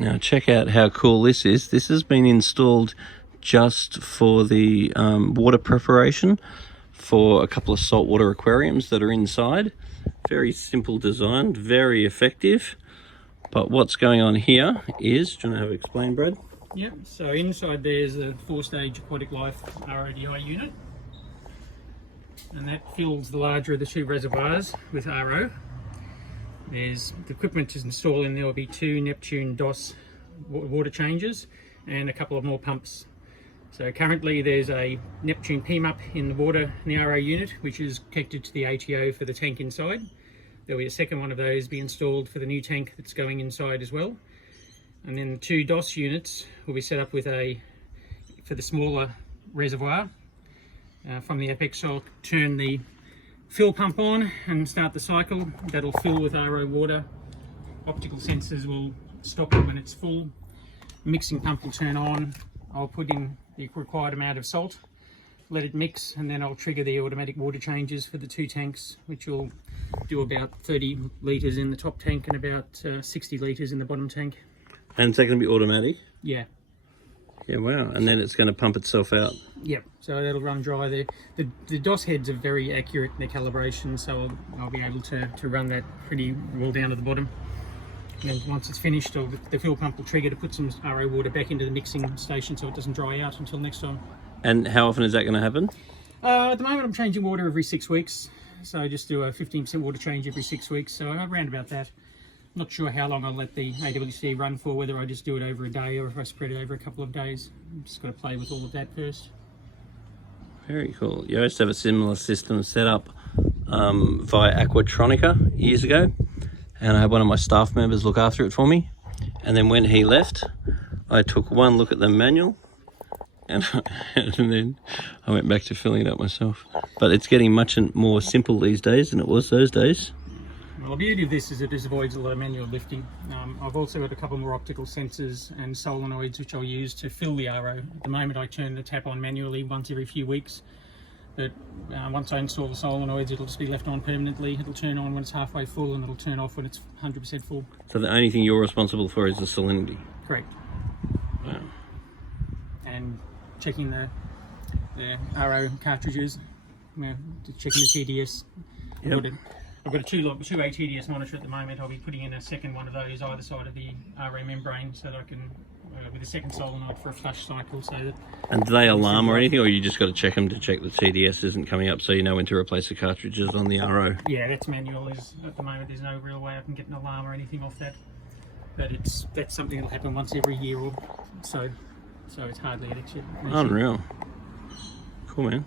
Now check out how cool this is. This has been installed just for the water preparation for a couple of saltwater aquariums that are inside. Very simple design, very effective. But what's going on here is, do you want to have it explained, Brad? Yep, so inside there's a 4-stage aquatic life RODI unit, and that fills the larger of the 2 reservoirs with RO. There's the equipment to install in there will be 2 Neptune DOS water changes and a couple of more pumps. So currently there's a Neptune PMUP in the water in the RO unit, which is connected to the ATO for the tank inside. There'll be a second one of those be installed for the new tank that's going inside as well. And then the 2 DOS units will be set up with for the smaller reservoir. From the apex, I'll turn the fill pump on and start the cycle. That'll fill with RO water. Optical sensors will stop it when it's full. Mixing pump will turn on. I'll put in the required amount of salt, let it mix, and then I'll trigger the automatic water changes for the 2 tanks, which will do about 30 litres in the top tank and about 60 litres in the bottom tank. And is that going to be automatic? Yeah. Yeah, wow. And then it's going to pump itself out. Yep, so that'll run dry there. The DOS heads are very accurate in their calibration, so I'll be able to run that pretty well down to the bottom. And then once it's finished, the fill pump will trigger to put some RO water back into the mixing station so it doesn't dry out until next time. And how often is that going to happen? At the moment I'm changing water every 6 weeks, so I just do a 15% water change every 6 weeks, so around about that. Not sure how long I'll let the AWC run for, whether I just do it over a day or if I spread it over a couple of days. I'm just got to play with all of that first. Very cool. You used to have a similar system set up via Aquatronica years ago, and I had one of my staff members look after it for me. And then when he left, I took one look at the manual and then I went back to filling it up myself. But it's getting much more simple these days than it was those days. Well, the beauty of this is it just avoids a lot of manual lifting. I've also got a couple more optical sensors and solenoids which I'll use to fill the RO. At the moment I turn the tap on manually once every few weeks, but once I install the solenoids it'll just be left on permanently. It'll turn on when it's halfway full and it'll turn off when it's 100% full. So the only thing you're responsible for is the salinity? Correct. Wow. And checking the RO cartridges, checking the TDS. Yep. I've got a 2 ATDS monitor at the moment. I'll be putting in a second one of those either side of the RO membrane so that I can, with a second solenoid for a flush cycle. So that. And do they alarm or anything, or you just got to check them to check the TDS isn't coming up so you know when to replace the cartridges on the RO? Yeah, that's manual. At the moment there's no real way I can get an alarm or anything off that. But that's something that'll happen once every year or so. So it's hardly an issue. Unreal. Cool, man.